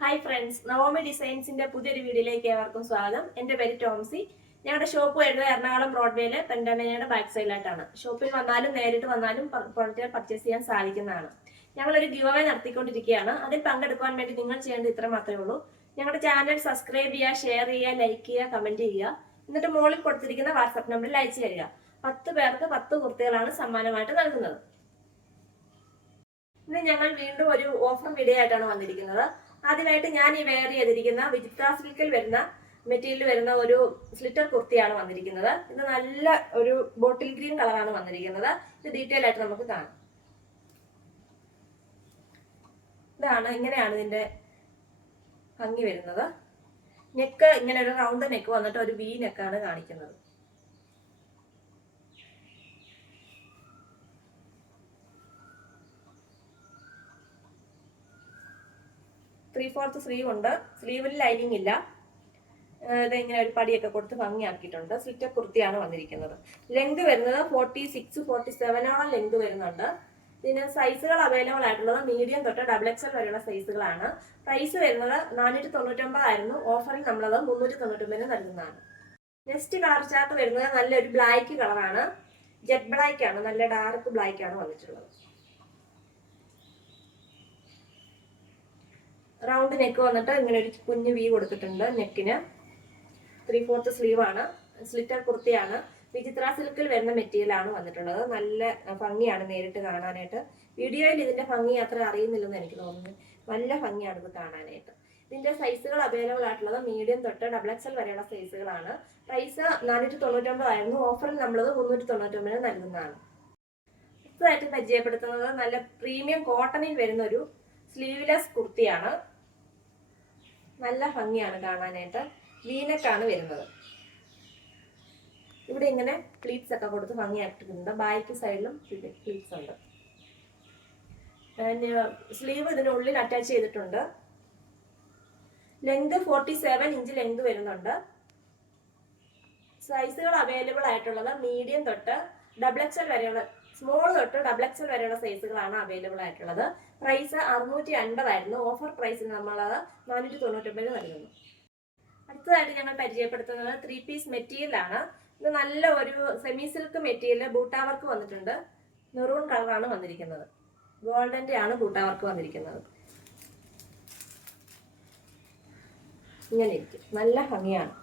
Hi friends Naomi ഡിസൈൻസിന്റെ പുതിയൊരു വീഡിയോയിലേക്ക് ഏവർക്കും സ്വാഗതം. എന്റെ പേര് ടോംസി. ഞങ്ങളുടെ ഷോപ്പ് വരുന്നത് എറണാകുളം ബ്രോഡ്വേയിലെ പെൻഡമേനയുടെ ബാക്ക് സൈഡിലായിട്ടാണ് ഷോപ്പിൽ വന്നാലും നേരിട്ട് വന്നാലും പ്രോഡക്റ്റുകൾ പർച്ചേസ് ചെയ്യാൻ സാധിക്കുന്നതാണ്. ഞങ്ങളൊരു ഗിവ് അവേ നടത്തിക്കൊണ്ടിരിക്കുകയാണ്. അതിൽ പങ്കെടുക്കാൻ വേണ്ടി നിങ്ങൾ ചെയ്യേണ്ടത് ഇത്ര മാത്രമേ ഉള്ളൂ. ഞങ്ങളുടെ ചാനൽ സബ്സ്ക്രൈബ് ചെയ്യുക ഷെയർ ചെയ്യുക ലൈക്ക് ചെയ്യുക കമന്റ് ചെയ്യുക. എന്നിട്ട് മുകളിൽ കൊടുത്തിരിക്കുന്ന വാട്സാപ്പ് നമ്പറിൽ അയച്ചു തരിക. പത്ത് പേർക്ക് പത്ത് കുർത്തികളാണ് സമ്മാനമായിട്ട് നൽകുന്നത്. ഇന്ന് ഞങ്ങൾ വീണ്ടും ഒരു ഓഫർ വീഡിയോ ആയിട്ടാണ് വന്നിരിക്കുന്നത്. ആദ്യമായിട്ട് ഞാൻ ഈ വെയർ ചെയ്തിരിക്കുന്ന വിചിത്ര സിൽക്കിൽ വരുന്ന മെറ്റീരിയൽ വരുന്ന ഒരു സ്ലിറ്റർ കുർത്തിയാണ് വന്നിരിക്കുന്നത്. ഇത് നല്ല ഒരു ബോട്ടിൽ ഗ്രീൻ കളറാണ് വന്നിരിക്കുന്നത്. ഇത് ഡീറ്റെയിൽ ആയിട്ട് നമുക്ക് കാണാം. ഇതാണ് ഇങ്ങനെയാണ് ഇതിന്റെ ഭംഗി വരുന്നത്. നെക്ക് ഇങ്ങനെ ഒരു റൗണ്ട് നെക്ക് വന്നിട്ട് ഒരു വി നെക്കാണ് കാണിക്കുന്നത്. ത്രീ ഫോർത്ത് സ്ലീവ് ഉണ്ട്. സ്ലീവിൽ ലൈനിങ് ഇല്ല. ഇതെങ്ങനെ ഒരു പടിയൊക്കെ കൊടുത്ത് ഭംഗിയാക്കിയിട്ടുണ്ട്. സ്വിറ്റ കുർത്തിയാണ് വന്നിരിക്കുന്നത്. ലെങ്ത് വരുന്നത് ഫോർട്ടി സിക്സ് ഫോർട്ടി സെവനോളം ലെങ്ത് വരുന്നുണ്ട്. ഇതിന് സൈസുകൾ അവൈലബിൾ ആയിട്ടുള്ളത് മീഡിയം തൊട്ട് ഡബിൾ എക്സൽ വരെയുള്ള സൈസുകളാണ് പ്രൈസ് വരുന്നത് നാനൂറ്റി തൊണ്ണൂറ്റൊമ്പതായിരുന്നു ഓഫറിൽ നമ്മളത് മുന്നൂറ്റി തൊണ്ണൂറ്റൊമ്പതിന് നൽകുന്നതാണ്. നെക്സ്റ്റ് കളർ ചാർട്ട് വരുന്നത് നല്ലൊരു ബ്ലാക്ക് കളറാണ്. ജെറ്റ് ബ്ലാക്ക് ആണ്. നല്ല ഡാർക്ക് ബ്ലാക്ക് ആണ് വന്നിട്ടുള്ളത്. റൗണ്ട് നെക്ക് വന്നിട്ട് ഇങ്ങനെ ഒരു കുഞ്ഞ് വി കൊടുത്തിട്ടുണ്ട് നെക്കിന് ത്രീ ഫോർത്ത് സ്ലീവ് ആണ്. സ്ലിറ്റർ കുർത്തിയാണ്. വിചിത്ര സിൽക്കിൽ വരുന്ന മെറ്റീരിയൽ ആണ് വന്നിട്ടുള്ളത്. നല്ല ഭംഗിയാണ് നേരിട്ട് കാണാനായിട്ട്. വീഡിയോയിൽ ഇതിന്റെ ഭംഗി അത്ര അറിയുന്നില്ലെന്ന് എനിക്ക് തോന്നുന്നു. നല്ല ഭംഗിയാണ് ഇത് കാണാനായിട്ട്. ഇതിന്റെ സൈസുകൾ അവൈലബിൾ ആയിട്ടുള്ളത് മീഡിയം തൊട്ട് ഡബിൾ എക്സൽ വരെയുള്ള സൈസുകളാണ് പ്രൈസ് നാനൂറ്റി തൊണ്ണൂറ്റൊമ്പതായിരുന്നു ഓഫറിൽ നമ്മളത് മുന്നൂറ്റി തൊണ്ണൂറ്റൊമ്പതിന് നൽകുന്നതാണ്. അടുത്തതായിട്ട് പരിചയപ്പെടുത്തുന്നത് നല്ല പ്രീമിയം കോട്ടണിൽ വരുന്ന ഒരു സ്ലീവ്ലെസ് കുർത്തിയാണ്. നല്ല ഭംഗിയാണ് കാണാനായിട്ട്. വീനക്കാണ് വരുന്നത്. ഇവിടെ ഇങ്ങനെ പ്ലീറ്റ്സ് ഒക്കെ കൊടുത്ത് ഭംഗിയാക്കിയിട്ടുണ്ട് ബാക്ക് സൈഡിലും പ്ലീറ്റ്സ് ഉണ്ട്. സ്ലീവ് ഇതിനുള്ളിൽ അറ്റാച്ച് ചെയ്തിട്ടുണ്ട്. Length forty seven inch length വരുന്നുണ്ട് സൈസുകൾ അവൈലബിൾ ആയിട്ടുള്ളത് മീഡിയം തൊട്ട് ഡബിൾ എക്സ് എക്സൽ വരെയുള്ള സ്മോൾ തൊട്ട് ഡബിൾ എക്സൽ വരെയുള്ള സൈസുകളാണ് അവൈലബിൾ ആയിട്ടുള്ളത്. പ്രൈസ് അറുന്നൂറ്റി അൻപതായിരുന്നു ഓഫർ പ്രൈസിൽ നമ്മൾ നാനൂറ്റി തൊണ്ണൂറ്റൊമ്പത് നൽകുന്നു. അടുത്തതായിട്ട് ഞങ്ങൾ പരിചയപ്പെടുത്തുന്നത് ത്രീ പീസ് മെറ്റീരിയലാണ് ഇത് നല്ല ഒരു സെമി സിൽക്ക് മെറ്റീരിയൽ ബൂട്ടാ വർക്ക് വന്നിട്ടുണ്ട്. മെറൂൺ കളറാണ് വന്നിരിക്കുന്നത്. ഗോൾഡന്റെ ആണ് ബൂട്ടാവർക്ക് വന്നിരിക്കുന്നത്. ഇങ്ങനെ ഇരിക്കും. നല്ല ഭംഗിയാണ്.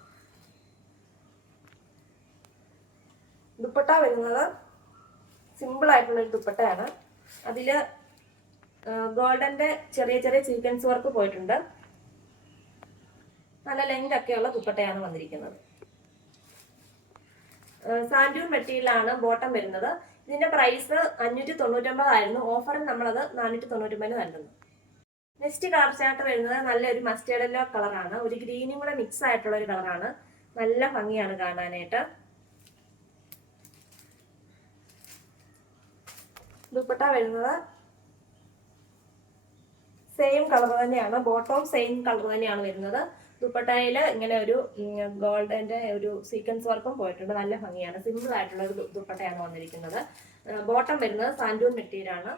ദുപ്പട്ട വരുന്നത് സിമ്പിൾ ആയിട്ടുള്ള ഒരു ദുപ്പട്ടയാണ്. അതിൽ ഗോൾഡന്റെ ചെറിയ ചെറിയ സീക്വൻസ് വർക്ക് പോയിട്ടുണ്ട്. നല്ല ലെങ്ത് ഒക്കെയുള്ള ദുപ്പട്ടയാണ് വന്നിരിക്കുന്നത്. സാൻഡ്യൂൺ മെറ്റീരിയലാണ് ബോട്ടം വരുന്നത്. ഇതിന്റെ പ്രൈസ് അഞ്ഞൂറ്റി തൊണ്ണൂറ്റൊമ്പതായിരുന്നു ഓഫറിൽ നമ്മളത് നാനൂറ്റി തൊണ്ണൂറ്റൊമ്പതിന് നൽകുന്നു. നെക്സ്റ്റ് കളർ ചാർട്ട് വരുന്നത് നല്ലൊരു മസ്റ്റേഡ് യെല്ലോ കളറാണ് ഒരു ഗ്രീനും കൂടെ മിക്സ് ആയിട്ടുള്ള ഒരു കളറാണ് നല്ല ഭംഗിയാണ് കാണാനായിട്ട്. ദുപ്പട്ട വരുന്നത് സെയിം കളർ തന്നെയാണ്. ബോട്ടവും സെയിം കളർ തന്നെയാണ് വരുന്നത്. ദുപ്പട്ടയിൽ ഇങ്ങനെ ഒരു ഗോൾഡന്റെ ഒരു സീക്വൻസ് വർക്കും പോയിട്ടുണ്ട്. നല്ല ഭംഗിയാണ്. സിമ്പിൾ ആയിട്ടുള്ള ഒരു ദുപ്പട്ടയാണ് വന്നിരിക്കുന്നത്. ബോട്ടം വരുന്നത് സാൻഡൂൺ മെറ്റീരിയലാണ്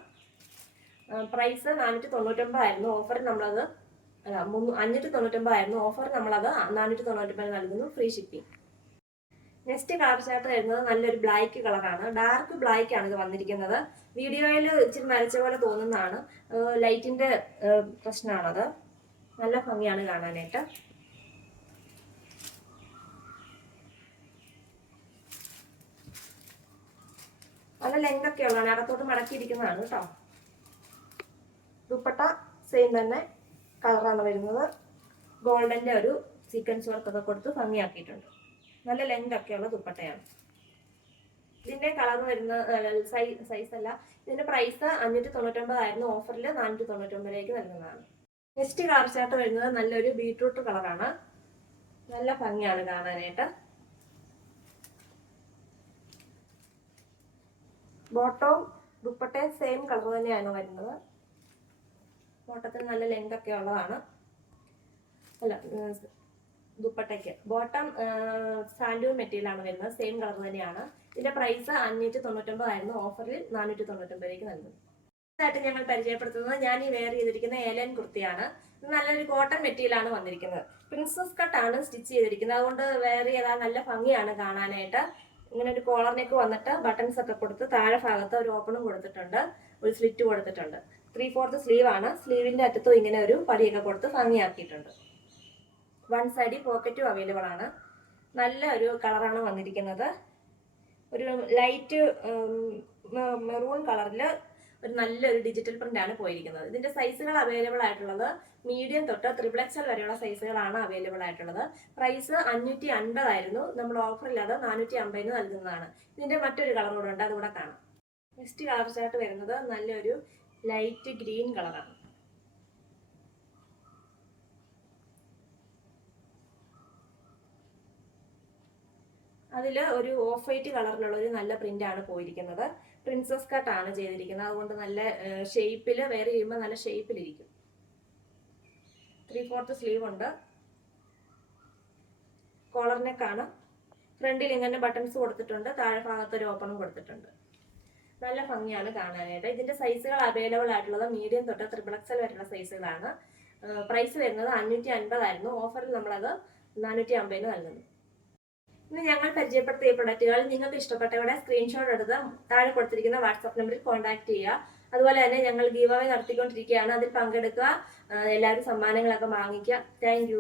പ്രൈസ് നാനൂറ്റി തൊണ്ണൂറ്റൊമ്പതായിരുന്നു ഓഫർ നമ്മളത് അല്ല അഞ്ഞൂറ്റി തൊണ്ണൂറ്റൊമ്പതായിരുന്നു ഓഫർ നമ്മളത് നാനൂറ്റി തൊണ്ണൂറ്റൊമ്പത് നൽകുന്നു. Free shipping next colour chart വരുന്നത് നല്ലൊരു ബ്ലാക്ക് കളറാണ് ഡാർക്ക് ബ്ലാക്ക് ആണ് ഇത് വന്നിരിക്കുന്നത്. വീഡിയോയിൽ ഇച്ചിരി നരച്ച പോലെ തോന്നുന്നതാണ്. ലൈറ്റിന്റെ പ്രശ്നമാണത് നല്ല ഭംഗിയാണ് കാണാനായിട്ട്. നല്ല ലെങ്ത് ഒക്കെ ഉള്ളതാണ്. അകത്തോട്ട് മടക്കിയിരിക്കുന്നതാണ് കേട്ടോ. ദുപ്പട്ട സെയിം തന്നെ കളറാണ് വരുന്നത്. ഗോൾഡന്റെ ഒരു സീക്വൻസ് വർക്കൊക്കെ കൊടുത്ത് ഭംഗിയാക്കിയിട്ടുണ്ട്. നല്ല ലെങ്ത് ഒക്കെയുള്ള ദുപ്പട്ടയാണ്. ഇതിന്റെ കളർ വരുന്ന സൈസ് അല്ല. ഇതിന്റെ പ്രൈസ് അഞ്ഞൂറ്റി തൊണ്ണൂറ്റൊമ്പതായിരുന്നു ഓഫറിൽ നാനൂറ്റി തൊണ്ണൂറ്റൊമ്പതിലേക്ക് നൽകുന്നതാണ്. നെക്സ്റ്റ് കളർ ചാർട്ട് വരുന്നത് നല്ലൊരു ബീട്രൂട്ട് കളറാണ് നല്ല ഭംഗിയാണ് കാണാനായിട്ട്. ബോട്ടവും ദുപ്പട്ടയും സെയിം കളർ തന്നെയാണ് വരുന്നത്. ബോട്ടത്തിന് നല്ല ലെങ്ത് ഒക്കെ ഉള്ളതാണ്. അല്ല ദുപ്പട്ടയ്ക്ക്. ബോട്ടം സാൻഡൂ മെറ്റീരിയൽ ആണ് വരുന്നത്. സെയിം കളർ തന്നെയാണ്. ഇതിന്റെ പ്രൈസ് അഞ്ഞൂറ്റി തൊണ്ണൂറ്റൊമ്പതായിരുന്നു ഓഫറിൽ നാനൂറ്റി തൊണ്ണൂറ്റൊമ്പതിലേക്ക് നൽകുന്നു ആയിട്ട് ഞങ്ങൾ പരിചയപ്പെടുത്തുന്നത് ഞാൻ ഈ വെയർ ചെയ്തിരിക്കുന്ന ഏലൻ കുർത്തിയാണ്. നല്ലൊരു കോട്ടൺ മെറ്റീരിയൽ ആണ് വന്നിരിക്കുന്നത്. പ്രിൻസസ് കട്ട് ആണ് സ്റ്റിച്ച് ചെയ്തിരിക്കുന്നത്. അതുകൊണ്ട് വെയർ ചെയ്താൽ നല്ല ഭംഗിയാണ് കാണാനായിട്ട്. ഇങ്ങനെ ഒരു കോളറിനേക്ക് നെക്ക് വന്നിട്ട് ബട്ടൺസ് ഒക്കെ കൊടുത്ത് താഴെ ഭാഗത്ത് ഒരു ഓപ്പണും കൊടുത്തിട്ടുണ്ട്. ഒരു സ്ലിറ്റ് കൊടുത്തിട്ടുണ്ട്. ത്രീ ഫോർത്ത് സ്ലീവ് ആണ് സ്ലീവിന്റെ അറ്റത്തും ഇങ്ങനെ ഒരു പടിയൊക്കെ കൊടുത്ത് ഭംഗിയാക്കിയിട്ടുണ്ട്. വൺ സൈഡിൽ പോക്കറ്റും അവൈലബിൾ ആണ്. നല്ല ഒരു കളറാണ് വന്നിരിക്കുന്നത്. ഒരു ലൈറ്റ് മെറൂൺ കളറിൽ ഒരു നല്ലൊരു ഡിജിറ്റൽ പ്രിന്റ് ആണ് പോയിരിക്കുന്നത്. ഇതിന്റെ സൈസുകൾ അവൈലബിൾ ആയിട്ടുള്ളത് മീഡിയം തൊട്ട് ത്രിപിൾ എക്സൽ വരെയുള്ള സൈസുകളാണ് അവൈലബിൾ ആയിട്ടുള്ളത്. പ്രൈസ് അഞ്ഞൂറ്റി അൻപതായിരുന്നു നമ്മൾ ഓഫറില്ലാതെ നാനൂറ്റി അമ്പതിന് നൽകുന്നതാണ്. ഇതിന്റെ മറ്റൊരു കളർ കൂടെ ഉണ്ട്. അതുകൂടെ കാണാം. നെക്സ്റ്റ് കളർ ചാർട്ട് വരുന്നത് നല്ലൊരു ലൈറ്റ് ഗ്രീൻ കളറാണ് അതിൽ ഒരു ഓഫ് വൈറ്റ് കളറിലുള്ള ഒരു നല്ല പ്രിന്റ് ആണ് പോയിരിക്കുന്നത്. പ്രിൻസസ് കട്ട് ആണ് ചെയ്തിരിക്കുന്നത്. അതുകൊണ്ട് നല്ല ഷേപ്പിൽ വെയർ ചെയ്യുമ്പോൾ നല്ല ഷേപ്പിലിരിക്കും ത്രീ ഫോർത്ത് സ്ലീവ് ഉണ്ട്. കോളർ നെക്കാണ് ഫ്രണ്ടിൽ ഇങ്ങനെ ബട്ടൺസ് കൊടുത്തിട്ടുണ്ട്. താഴെ ഭാഗത്ത് ഒരു ഓപ്പണും കൊടുത്തിട്ടുണ്ട്. നല്ല ഭംഗിയാണ് കാണാനായിട്ട്. ഇതിന്റെ സൈസുകൾ അവൈലബിൾ ആയിട്ടുള്ളത് മീഡിയം തൊട്ട് ത്രിബിൾ എക്സൽ വരെയുള്ള സൈസുകളാണ് പ്രൈസ് വരുന്നത് അഞ്ഞൂറ്റി അൻപതായിരുന്നു. ഓഫറിൽ നമ്മളത് നാനൂറ്റി അമ്പതിന് നൽകുന്നു. ഇന്ന് ഞങ്ങൾ പരിചയപ്പെടുത്തിയ പ്രൊഡക്റ്റുകൾ നിങ്ങൾക്ക് ഇഷ്ടപ്പെട്ടവരുടെ സ്ക്രീൻഷോട്ട് എടുത്ത് താഴെ കൊടുത്തിരിക്കുന്ന വാട്സാപ്പ് നമ്പറിൽ കോൺടാക്ട് ചെയ്യുക. അതുപോലെ തന്നെ ഞങ്ങൾ ഗീവ് അവേ നടത്തിക്കൊണ്ടിരിക്കുകയാണ്. അതിൽ പങ്കെടുക്കുക. എല്ലാവരും സമ്മാനങ്ങളൊക്കെ വാങ്ങിക്കുക. താങ്ക്